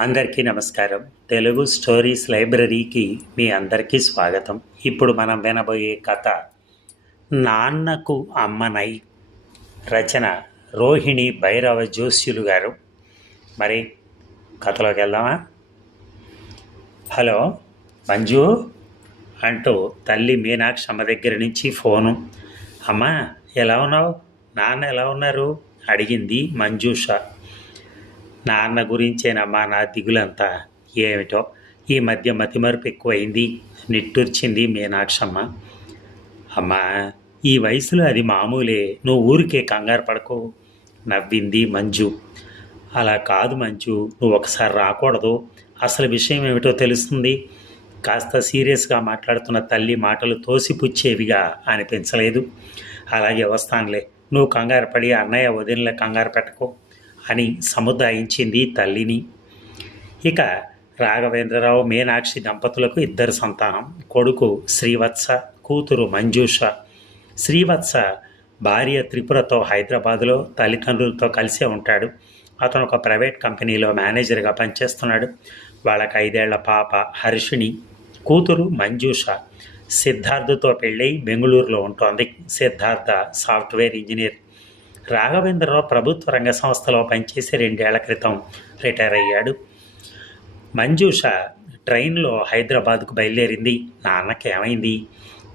అందరికీ నమస్కారం. తెలుగు స్టోరీస్ లైబ్రరీకి మీ అందరికీ స్వాగతం. ఇప్పుడు మనం వినబోయే కథ నాన్నకు అమ్మనై రచన రోహిణి భైరవ జోస్యులు గారు. మరి కథలోకి వెళ్దామా? హలో మంజు అంటూ తల్లి మీనాక్షి అమ్మ దగ్గర నుంచి ఫోను. అమ్మా ఎలా ఉన్నావు? నాన్న ఎలా ఉన్నారు? అడిగింది మంజూష. నాన్న గురించేనమ్మా నా దిగులంతా. ఏమిటో? ఈ మధ్య మతిమరుపు ఎక్కువైంది నిట్టూర్చింది మీనాక్షమ్మ. అమ్మా ఈ వయసులో అది మామూలే నువ్వు ఊరికే కంగారు పడకు. నవ్వింది మంజు. అలా కాదు మంజు నువ్వు ఒకసారి రాకూడదు. అసలు విషయం ఏమిటో తెలుస్తుంది? కాస్త సీరియస్గా మాట్లాడుతున్న తల్లి మాటలు తోసిపుచ్చేవిగా అనిపించలేదు. అలాగే వస్తానులే నువ్వు కంగారు పడి అన్నయ్య వదిలిన కంగారు పెట్టకు. అని సముదాయించింది తల్లిని. ఇక రాఘవేంద్రరావు మీనాక్షి దంపతులకు ఇద్దరు సంతానం. కొడుకు శ్రీవత్స కూతురు మంజూష. శ్రీవత్స భార్య త్రిపురతో హైదరాబాదులో తల్లిదండ్రులతో కలిసే ఉంటాడు. అతను ఒక ప్రైవేట్ కంపెనీలో మేనేజర్గా పనిచేస్తున్నాడు. వాళ్ళకి ఐదేళ్ళ పాప హర్షిణి. కూతురు మంజూష సిద్ధార్థతో పెళ్ళై బెంగళూరులో ఉంటోంది. Siddhartha software engineer. రాఘవేంద్రరావు ప్రభుత్వ రంగ సంస్థలో పనిచేసి రెండేళ్ళ క్రితం రిటైర్ అయ్యాడు. మంజూష ట్రైన్లో హైదరాబాద్కు బయలుదేరింది. నాన్నకి ఏమైంది?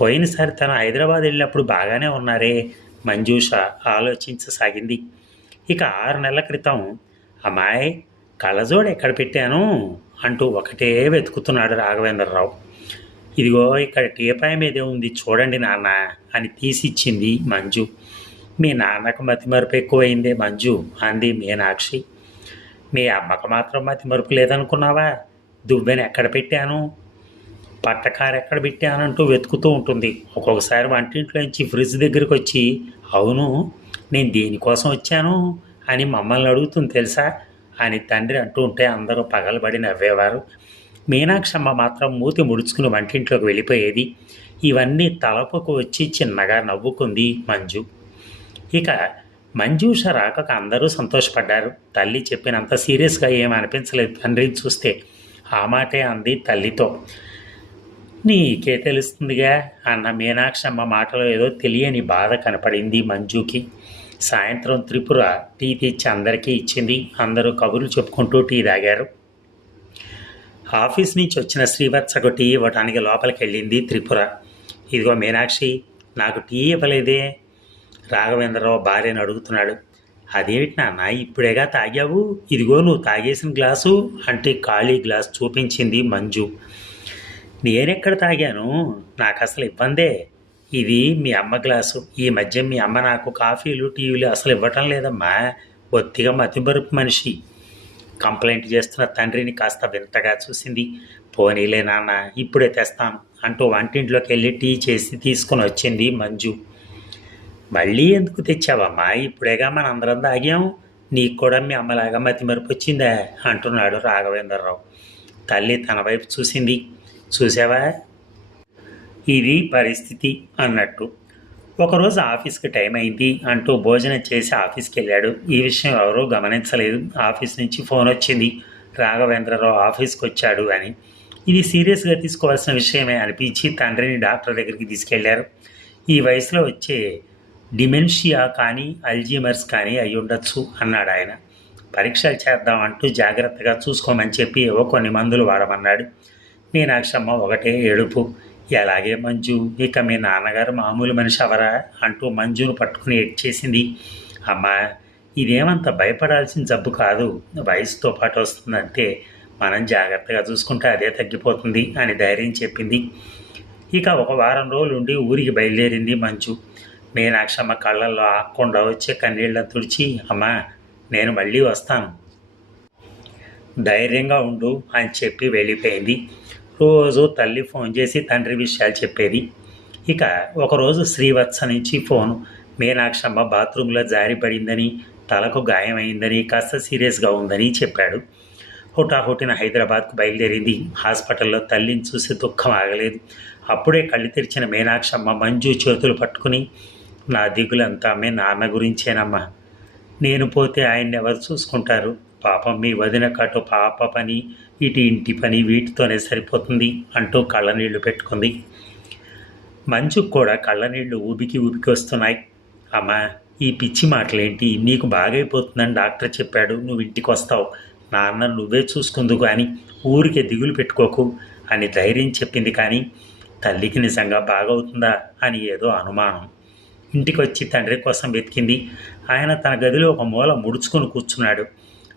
పోయినసారి తను హైదరాబాద్ వెళ్ళినప్పుడు బాగానే ఉన్నారే మంజూష ఆలోచించసాగింది. ఇక ఆరు నెలల క్రితం అమ్మాయి కళ్ళజోడు ఎక్కడ పెట్టాను? అంటూ ఒకటే వెతుకుతున్నాడు రాఘవేంద్రరావు. ఇదిగో ఇక్కడ టీపాయ మీదే ఉంది చూడండి నాన్న అని తీసిచ్చింది మంజు. మీ నాన్నకు మతిమరుపు ఎక్కువైందే మంజు అంది మీనాక్షి మీ అమ్మకు మాత్రం మతిమరుపు లేదనుకున్నావా దువ్వెని ఎక్కడ పెట్టాను పట్టకారు ఎక్కడ పెట్టానంటూ వెతుకుతూ ఉంటుంది ఒక్కొక్కసారి వంటింట్లోంచి ఫ్రిడ్జ్ దగ్గరికి వచ్చి అవును నేను దేనికోసం వచ్చాను అని మమ్మల్ని అడుగుతుంది తెలుసా అని తండ్రి అంటూ ఉంటే అందరూ పగలబడి నవ్వేవారు మీనాక్షమ్మ మాత్రం మూతి ముడుచుకుని వంటింట్లోకి వెళ్ళిపోయేది ఇవన్నీ తలపుకు వచ్చి చిన్నగా నవ్వుకుంది మంజు ఇక మంజూష రాకక అందరూ సంతోషపడ్డారు. తల్లి చెప్పినంత సీరియస్గా ఏమీ అనిపించలేదు తండ్రిని చూస్తే ఆ మాటే అంది తల్లితో. నీకే తెలుస్తుందిగా అన్న మీనాక్షమ్మ మాటలో ఏదో తెలియని బాధ కనపడింది మంజుకి. సాయంత్రం త్రిపుర టీ తెచ్చి అందరికీ ఇచ్చింది. అందరూ కబుర్లు చెప్పుకుంటూ టీ తాగారు. ఆఫీస్ నుంచి వచ్చిన శ్రీవత్సకు టీ ఇవ్వడానికి లోపలికి వెళ్ళింది త్రిపుర. ఇదిగో మీనాక్షి నాకు టీ ఇవ్వలేదే. రాఘవేంద్రరావు భార్యను అడుగుతున్నాడు అదేమిటి నాన్న ఇప్పుడేగా తాగావు? ఇదిగో నువ్వు తాగేసిన గ్లాసు అంటే ఖాళీ గ్లాస్ చూపించింది మంజు. నేనెక్కడ తాగాను? నాకు అసలు ఇబ్బందే. ఇది మీ అమ్మ గ్లాసు. ఈ మధ్య మీ అమ్మ నాకు కాఫీలు టీవీలు అసలు ఇవ్వటం లేదమ్మా. ఒత్తిగా మతిమరుపు మనిషి. కంప్లైంట్ చేస్తున్న తండ్రిని కాస్త వింతగా చూసింది. పోనీలే నాన్న ఇప్పుడే తెస్తాను అంటూ వంటింట్లోకి వెళ్ళి టీ చేసి తీసుకుని వచ్చింది మంజు. మళ్ళీ ఎందుకు తెచ్చావమ్మా? ఇప్పుడేగా మన అందరం తాగాం. నీకు కూడా మీ అమ్మలాగా మతిమరుపు వచ్చిందా అంటున్నాడు రాఘవేంద్రరావు. తల్లి తన వైపు చూసింది. చూసావా? ఇది పరిస్థితి అన్నట్టు. ఒకరోజు ఆఫీస్కి టైం అయింది అంటూ భోజనం చేసి ఆఫీస్కి వెళ్ళాడు. ఈ విషయం ఎవరూ గమనించలేదు. ఆఫీస్ నుంచి ఫోన్ వచ్చింది. రాఘవేంద్రరావు ఆఫీస్కి వచ్చాడు అని. ఇది సీరియస్గా తీసుకోవాల్సిన విషయమే అనిపించి తండ్రిని డాక్టర్ దగ్గరికి తీసుకెళ్ళారు. ఈ వయసులో వచ్చే డిమెన్షియా కానీ అల్జీమర్స్ కానీ అయి ఉండొచ్చు అన్నాడు ఆయన. పరీక్షలు చేద్దాం అంటూ జాగ్రత్తగా చూసుకోమని చెప్పి ఏవో కొన్ని మందులు వాడమన్నాడు. మీనాక్షమ్మ ఒకటే ఏడుపు. ఎలాగే మంజు? ఇక మీ నాన్నగారు మామూలు మనిషి అవరా? అంటూ మంజును పట్టుకుని ఎడ్చేసింది అమ్మా ఇదేమంత భయపడాల్సిన జబ్బు కాదు. వయసుతో పాటు వస్తుందంటే మనం జాగ్రత్తగా చూసుకుంటే అదే తగ్గిపోతుంది అని ధైర్యం చెప్పింది. ఇక ఒక వారం రోజులు ఉండి ఊరికి బయలుదేరింది మంజు. మీనాక్షమ్మ కళ్ళల్లో ఆక్కుండా వచ్చే కన్నీళ్ళని తుడిచి అమ్మా నేను మళ్ళీ వస్తాను. ధైర్యంగా ఉండు అని చెప్పి వెళ్ళిపోయింది. రోజు తల్లి ఫోన్ చేసి తండ్రి విషయాలు చెప్పేది. ఇక ఒకరోజు శ్రీవత్స నుంచి ఫోన్. మీనాక్షమ్మ బాత్రూంలో జారిపడిందని తలకు గాయమైందని కాస్త సీరియస్గా ఉందని చెప్పాడు. హుటాహుటిన హైదరాబాద్కు బయలుదేరింది. హాస్పిటల్లో తల్లిని చూసి దుఃఖం ఆగలేదు. అప్పుడే కళ్ళు తెరిచిన మీనాక్షమ్మ మంజు చేతులు పట్టుకుని నా దిగులంతా మీ నాన్న గురించేనమ్మా. నేను పోతే ఆయన్ని ఎవరు చూసుకుంటారు? పాపం మీ వదిన కాటు పాప పని ఇటు ఇంటి పని వీటితోనే సరిపోతుంది అంటూ కళ్ళనీళ్ళు పెట్టుకుంది. మంచుకు కూడా కళ్ళనీళ్ళు ఊబికి ఊబికి వస్తున్నాయి. అమ్మా ఈ పిచ్చి మాటలేంటి? నీకు బాగైపోతుందని డాక్టర్ చెప్పాడు. నువ్వు ఇంటికి వస్తావు నాన్న నువ్వే చూసుకుందు కానీ ఊరికే దిగులు పెట్టుకోకు అని ధైర్యం చెప్పింది కానీ తల్లికి నిజంగా బాగవుతుందా అని ఏదో అనుమానం. ఇంటికి వచ్చి తండ్రి కోసం వెతికింది. ఆయన తన గదిలో ఒక మూల ముడుచుకొని కూర్చున్నాడు.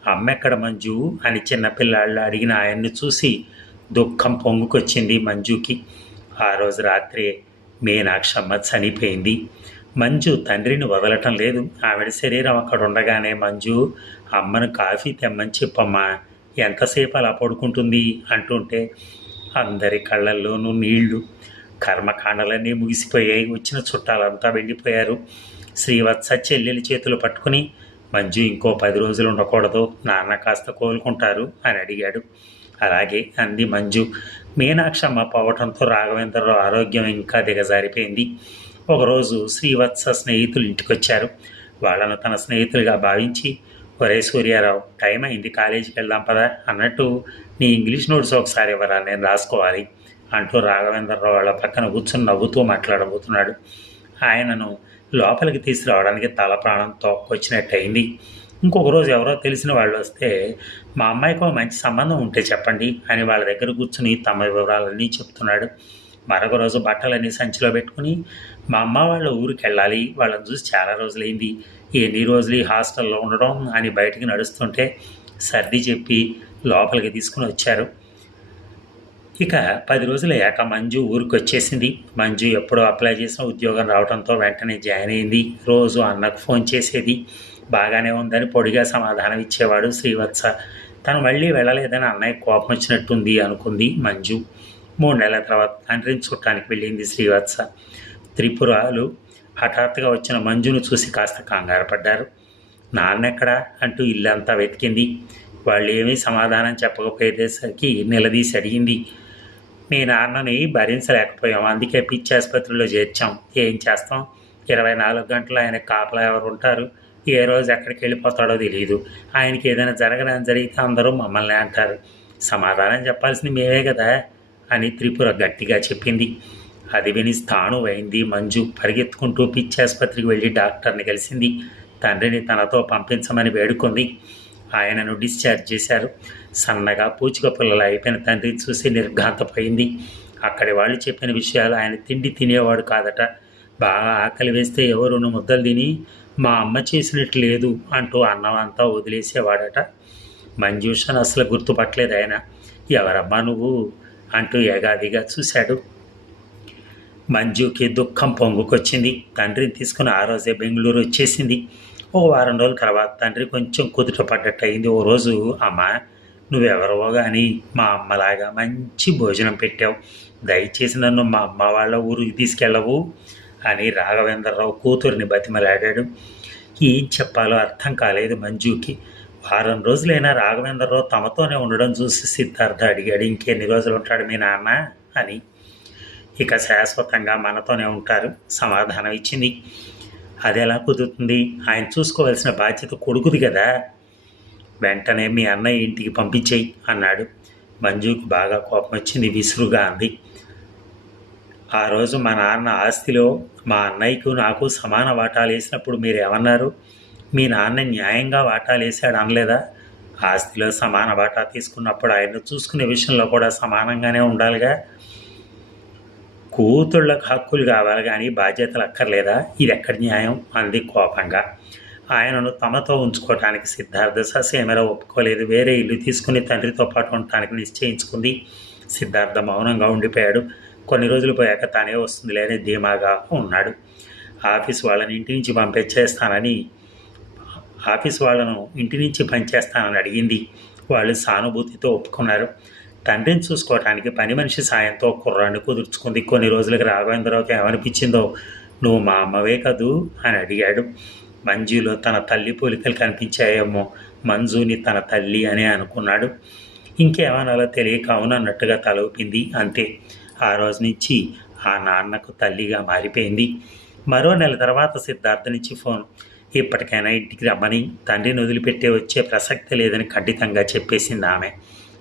అమ్మెక్కడ మంజు? అని చిన్నపిల్లాళ్ళు అడిగిన ఆయన్ని చూసి దుఃఖం పొంగుకొచ్చింది మంజుకి. ఆ రోజు రాత్రి మీనాక్షమ్మ చనిపోయింది. మంజు తండ్రిని వదలటం లేదు. ఆవిడ శరీరం అక్కడ ఉండగానే మంజు అమ్మను కాఫీ తెమ్మని చెప్పమ్మా. ఎంతసేపు అలా పడుకుంటుంది? అంటుంటే అందరి కళ్ళల్లోనూ నీళ్ళు. కర్మకాండలన్నీ ముగిసిపోయాయి. వచ్చిన చుట్టాలంతా వెళ్ళిపోయారు. శ్రీవత్స చెల్లెలి చేతులు పట్టుకుని మంజు ఇంకో పది రోజులు ఉండకూడదు. నాన్న కాస్త కోలుకుంటారు అని అడిగాడు. అలాగే అంది మంజు మీనాక్షమ్మ పోవటంతో రాఘవేంద్రరావు ఆరోగ్యం ఇంకా దిగజారిపోయింది. ఒకరోజు శ్రీవత్స స్నేహితులు ఇంటికొచ్చారు. వాళ్ళను తన స్నేహితులుగా భావించి ఒరే సూర్యారావు టైం అయింది. కాలేజీకి వెళ్దాం పదా. అన్నట్టు నీ ఇంగ్లీష్ నోట్స్ ఒకసారి ఇవ్వరా? నేను రాసుకోవాలి. అంటూ రాఘవేంద్రరావు వాళ్ళ పక్కన కూర్చొని నవ్వుతూ మాట్లాడబోతున్నాడు. ఆయనను లోపలికి తీసుకురావడానికి తల ప్రాణం తోక్కొచ్చినట్టు అయింది ఇంకొక రోజు ఎవరో తెలిసిన వాళ్ళు వస్తే మా అమ్మాయికి ఒక మంచి సంబంధం ఉంటే చెప్పండి అని వాళ్ళ దగ్గర కూర్చుని తమ వివరాలన్నీ చెప్తున్నాడు. మరొక రోజు బట్టలన్నీ సంచిలో పెట్టుకుని మా అమ్మ వాళ్ళ ఊరికి వెళ్ళాలి వాళ్ళని చూసి చాలా రోజులైంది. ఎన్ని రోజులు ఈ హాస్టల్లో ఉండడం అని బయటికి నడుస్తుంటే సర్ది చెప్పి లోపలికి తీసుకుని వచ్చారు. ఇక పది రోజులు అయ్యాక మంజు ఊరికి వచ్చేసింది మంజు ఎప్పుడో అప్లై చేసిన ఉద్యోగం రావడంతో వెంటనే జాయిన్ అయింది. రోజు అన్నకు ఫోన్ చేసేది. బాగానే ఉందని పొడిగా సమాధానం ఇచ్చేవాడు శ్రీవత్స. తను మళ్ళీ వెళ్ళలేదని అన్నయ్య కోపం వచ్చినట్టుంది అనుకుంది మంజు. మూడు నెలల తర్వాత తండ్రిని చుట్టానికి వెళ్ళింది శ్రీవత్స. త్రిపురాలు హఠాత్తుగా వచ్చిన మంజును చూసి కాస్త కంగారు పడ్డారు. నాన్నెక్కడా? అంటూ ఇల్లంతా వెతికింది. వాళ్ళు ఏమీ సమాధానం చెప్పకపోయేసరికి నిలదీసి అడిగింది. మీ నాన్నని భరించలేకపోయాం. అందుకే పిచ్చి ఆసుపత్రిలో చేర్చాం. ఏం చేస్తాం? ఇరవై నాలుగు గంటలు ఆయన కాపలా ఎవరు ఉంటారు? ఏ రోజు ఎక్కడికి వెళ్ళిపోతాడో తెలియదు ఆయనకి ఏదైనా జరగడం జరిగితే అందరూ మమ్మల్ని అంటారు. సమాధానం చెప్పాల్సింది మేమే కదా అని త్రిపుర గట్టిగా చెప్పింది. అది విని స్థాను అయింది. మంజు పరిగెత్తుకుంటూ పిచ్చి ఆసుపత్రికి వెళ్ళి డాక్టర్ని కలిసింది. తండ్రిని తనతో పంపించమని వేడుకుంది. ఆయనను డిశ్చార్జ్ చేశారు. సన్నగా పూచిక పిల్లలు అయిపోయిన తండ్రి చూసి నిర్ఘాంతపోయింది. అక్కడి వాళ్ళు చెప్పిన విషయాలు ఆయన తిండి తినేవాడు కాదట. బాగా ఆకలి వేస్తే ఎవరును ముద్దలు తిని మా అమ్మ చేసినట్టు లేదు అంటూ అన్నం అంతా వదిలేసేవాడట. మంజూషన్ అసలు గుర్తుపట్టలేదు ఆయన. ఎవరమ్మా నువ్వు? అంటూ ఏగాదిగా చూశాడు. మంజుకి దుఃఖం పొంగుకొచ్చింది. తండ్రిని తీసుకుని ఆ రోజే బెంగళూరు వచ్చేసింది. ఓ వారం రోజుల తర్వాత తండ్రి కొంచెం కుదుట పడ్డట్టు అయింది ఓ రోజు అమ్మ నువ్వెవరవో కానీ మా అమ్మలాగా మంచి భోజనం పెట్టావు. దయచేసి నన్ను మా అమ్మ వాళ్ళ ఊరికి తీసుకెళ్ళవు అని రాఘవేంద్రరావు కూతురిని బతిమలాడాడు. ఏం చెప్పాలో అర్థం కాలేదు మంజుకి. వారం రోజులైనా రాఘవేంద్రరావు తమతోనే ఉండడం చూసి సిద్ధార్థ అడిగాడు ఇంకెన్ని రోజులు ఉంటాడు మీ నాన్న? అని. ఇక శాశ్వతంగా మనతోనే ఉంటారు సమాధానం ఇచ్చింది. అది ఎలా కుదురుతుంది? ఆయన చూసుకోవాల్సిన బాధ్యత కొడుకుది కదా. వెంటనే మీ అన్నయ్య ఇంటికి పంపించేయి అన్నాడు. మంజుకు బాగా కోపం వచ్చింది విసురుగా అంది. ఆ రోజు మా నాన్న ఆస్తిలో మా అన్నయ్యకు నాకు సమాన వాటాలు వేసినప్పుడు మీరు ఏమన్నారు మీ నాన్న న్యాయంగా వాటాలు వేసాడు అనలేదా? ఆస్తిలో సమాన వాటా తీసుకున్నప్పుడు ఆయన చూసుకునే విషయంలో కూడా సమానంగానే ఉండాలిగా? కూతుళ్ళకు హక్కులు కావాలి కానీ బాధ్యతలు అక్కర్లేదా? ఇది ఎక్కడి న్యాయం? అంది కోపంగా. ఆయనను తమతో ఉంచుకోవటానికి సిద్ధార్థ ససేమర ఒప్పుకోలేదు. వేరే ఇల్లు తీసుకుని తండ్రితో పాటు ఉండటానికి నిశ్చయించుకుంది. సిద్ధార్థ మౌనంగా ఉండిపోయాడు. కొన్ని రోజులు పోయాక తానే వస్తుంది లేని ధీమాగా ఉన్నాడు. ఆఫీస్ వాళ్ళని ఇంటి నుంచి పంపించేస్తానని ఆఫీస్ వాళ్ళను ఇంటి నుంచి పనిచేస్తానని అడిగింది. వాళ్ళు సానుభూతితో ఒప్పుకున్నారు. తండ్రిని చూసుకోవటానికి పని మనిషి సాయంతో కుర్రాన్ని కుదుర్చుకుంది. కొన్ని రోజులకు రాఘవేంద్రరావుకి ఏమనిపించిందో నువ్వు మా అమ్మవే కదూ? అని అడిగాడు. మంజులో తన తల్లి పోలికలు కనిపించాయేమో మంజుని తన తల్లి అని అనుకున్నాడు. ఇంకేమనాలో తెలియక అవునన్నట్టుగా తల ఊపింది. అంతే. ఆ రోజు నుంచి ఆ నాన్నకు తల్లిగా మారిపోయింది. మరో నెల తర్వాత సిద్ధార్థ నుంచి ఫోన్. ఇప్పటికైనా ఇంటికి రమ్మని తండ్రిని వదిలిపెట్టే వచ్చే ప్రసక్తి లేదని ఖండితంగా చెప్పేసింది ఆమె.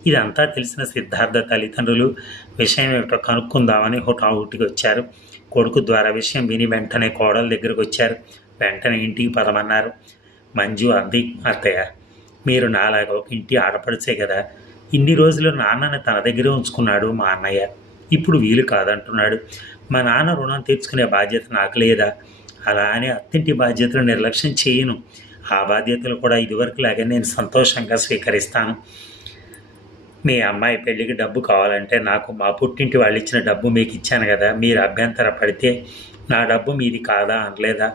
ఇదంతా తెలిసిన సిద్ధార్థ తల్లిదండ్రులు విషయం ఏమిటో కనుక్కుందామని హుటాహుటికి వచ్చారు. కొడుకు ద్వారా విషయం విని వెంటనే కోడల దగ్గరకు వచ్చారు. వెంటనే ఇంటికి పదమన్నారు. మంజు అంది అత్తయ్య మీరు నాలాగా ఒక ఇంటి ఆడపడిచే కదా. ఇన్ని రోజులు నాన్నని తన దగ్గరే ఉంచుకున్నాడు మా అన్నయ్య. ఇప్పుడు వీలు కాదంటున్నాడు. మా నాన్న రుణం తీర్చుకునే బాధ్యత నాకు లేదా? అలా అని అత్తింటి బాధ్యతలు నిర్లక్ష్యం చేయను. ఆ బాధ్యతలు కూడా ఇదివరకులాగే నేను సంతోషంగా స్వీకరిస్తాను. మీ అమ్మాయి పెళ్ళికి డబ్బు కావాలంటే నాకు మా పుట్టింటి వాళ్ళు ఇచ్చిన డబ్బు మీకు ఇచ్చాను కదా. మీరు అభ్యంతర పడితే నా డబ్బు మీది కాదా అనలేదా?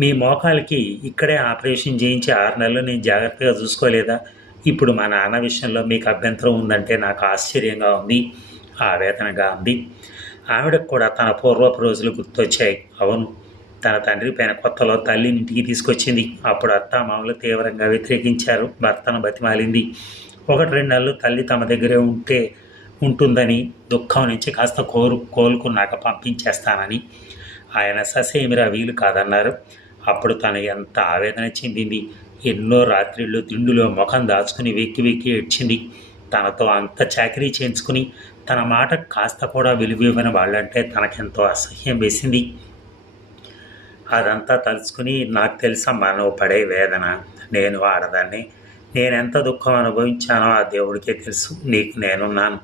మీ మోకాలకి ఇక్కడే ఆపరేషన్ చేయించి ఆరు నెలలు నేను జాగ్రత్తగా చూసుకోలేదా? ఇప్పుడు మా నాన్న విషయంలో మీకు అభ్యంతరం ఉందంటే నాకు ఆశ్చర్యంగా ఉంది ఆవేదనగా ఉంది. ఆవిడకు కూడా తన పూర్వపు రోజులు గుర్తొచ్చాయి. అవును తన తండ్రి పైన కొత్తలో తల్లిని ఇంటికి తీసుకొచ్చింది. అప్పుడు అత్త మామూలు తీవ్రంగా వ్యతిరేకించారు. భర్తను బతిమాలింది. ఒకటి రెండు నెలలు తల్లి తమ దగ్గరే ఉంటే ఉంటుందని దుఃఖం నుంచి కాస్త కోరు కోలుకున్నాక పంపించేస్తానని. ఆయన ససేమిరా వీలు కాదన్నారు. అప్పుడు తన ఎంత ఆవేదన చెందింది. ఎన్నో రాత్రిళ్ళు దిండులో ముఖం దాచుకుని వెక్కి వెక్కి ఏడ్చింది. తనతో అంత చాకరీ చేయించుకుని తన మాట కాస్త కూడా విలువివ్వని వాళ్ళంటే తనకెంతో అసహ్యం వేసింది. అదంతా తలుచుకుని నాకు తెలుసమ్మా నువ్వు పడే వేదన. నేను ఆడదాన్ని నేనెంత దుఃఖం అనుభవించానో ఆ దేవుడికే తెలుసు. నీకు నేనున్నాను.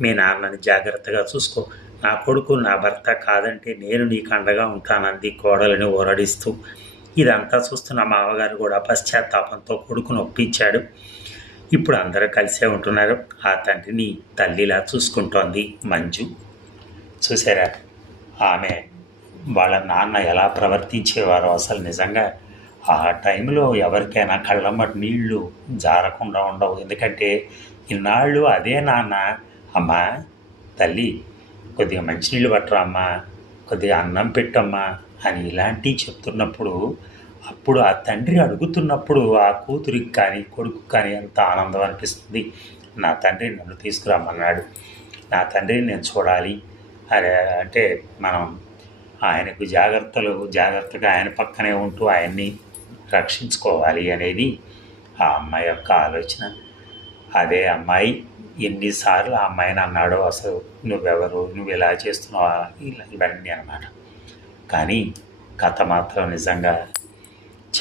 మీ నాన్నని జాగ్రత్తగా చూసుకో. నా కొడుకు నా భర్త కాదంటే నేను నీకు అండగా ఉంటానంది కోడలని ఓరడిస్తూ. ఇదంతా చూస్తున్న మామగారు కూడా పశ్చాత్తాపంతో కొడుకును ఒప్పించాడు. ఇప్పుడు అందరూ కలిసే ఉంటున్నారు. ఆ తండ్రిని తల్లిలా చూసుకుంటోంది మంజు. చూసారా? ఆమె వాళ్ళ నాన్న ఎలా ప్రవర్తించేవారో అసలు నిజంగా ఆ టైంలో ఎవరికైనా కళ్ళమ్మటి నీళ్ళు జారకుండా ఉండవు. ఎందుకంటే ఇన్నాళ్ళు అదే నాన్న. అమ్మా తల్లి కొద్దిగా మంచినీళ్ళు పట్టరా అమ్మా? కొద్దిగా అన్నం పెట్టమ్మా? అని ఇలాంటివి చెప్తున్నప్పుడు అప్పుడు ఆ తండ్రి అడుగుతున్నప్పుడు ఆ కూతురికి కానీ కొడుకు కానీ ఎంత ఆనందం అనిపిస్తుంది. నా తండ్రి నన్ను తీసుకురమ్మన్నాడు. నా తండ్రిని నేను చూడాలి. అరే అంటే మనం ఆయనకు జాగ్రత్తలు జాగ్రత్తగా ఆయన పక్కనే ఉంటూ ఆయన్ని రక్షించుకోవాలి అనేది ఆ అమ్మాయి యొక్క ఆలోచన. అదే అమ్మాయి ఎన్నిసార్లు ఆ అమ్మాయిని అన్నాడో అసలు నువ్వెవరు? నువ్వు ఇలా చేస్తున్నావా? ఇలా ఇవన్నీ అన్నమాట. కానీ కథ మాత్రం నిజంగా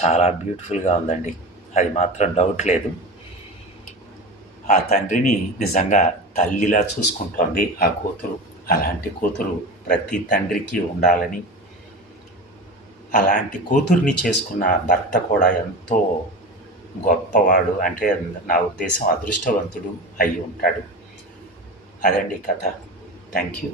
చాలా బ్యూటిఫుల్గా ఉందండి. అది మాత్రం డౌట్ లేదు. ఆ తండ్రిని నిజంగా తల్లిలా చూసుకుంటోంది ఆ కూతురు. అలాంటి కూతురు ప్రతి తండ్రికి ఉండాలని అలాంటి కూతుర్ని చేసుకున్న భర్త కూడా ఎంతో గొప్పవాడు అంటే నా ఉద్దేశం అదృష్టవంతుడు అయి ఉంటాడు. అదండి కథ. Thank you